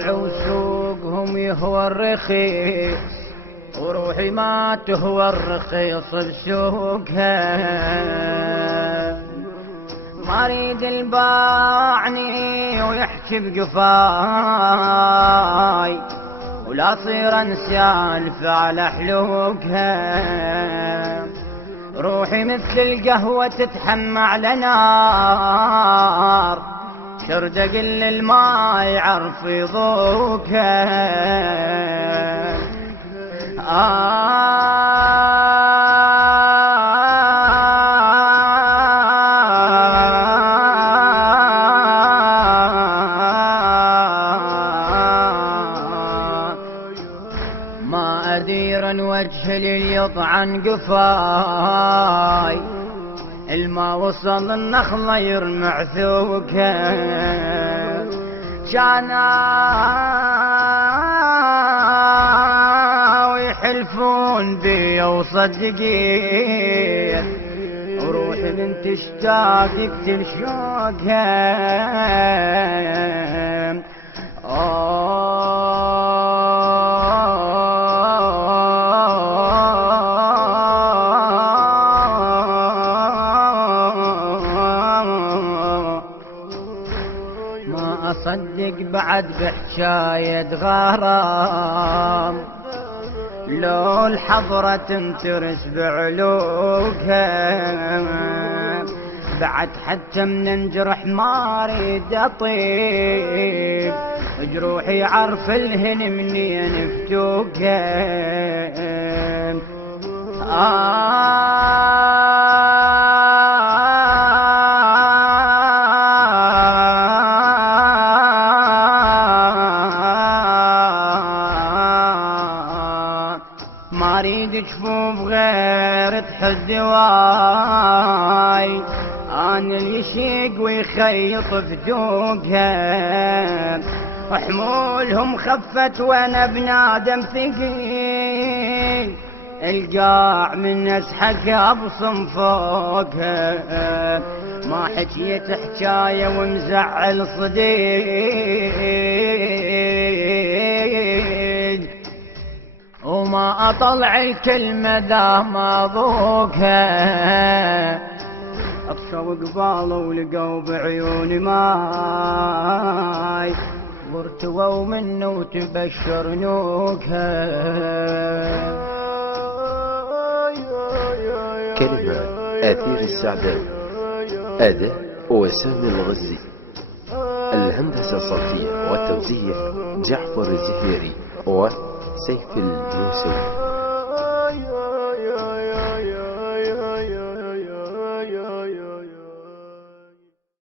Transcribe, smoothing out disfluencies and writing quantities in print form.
طلعوا وسوقهم يهوى الرخيص، وروحي ما تهوى الرخيص بسوقها. ما اريد الباعني ويحكي بقفاي، ولا صير انسالف على حلوقها. روحي مثل القهوة تتحمى على نار، شرد اقل الماء يعرف يذوقها. ما أدير أن وجه اللي يطعن قفاي، الما وصل النخلة يرمع ثوقها. كانوا يحلفون بي وصدقين، وروحي من تشتاق يقتل شوقها. ما أصدق بعد بحكاية غرام، لو الحضرة تنترس بعلوقها. بعد حتى من انجرح ما اريد اطيب، جروحي عرف الهن منين فتوقها. ما اريد جفوف غير تحد واي، انا اللي يشيق ويخيط فتوقها. وحمولهم خفت وانا بنادم ثقيل، القاع من اسحق ابصم فوقها. ما حكيت حكايه ومزعل صديق، وما اطلع الكلمة ذا ما ذوقها. اقصوا قباله ولقوا بعيوني ماي، وارتووا منه وتبشر نوكها. كلمة أثير السعداوي، أداء وسام الغزي، الهندسة الصوتية والتوزيع جعفر الزهيري وسيف الموسوي.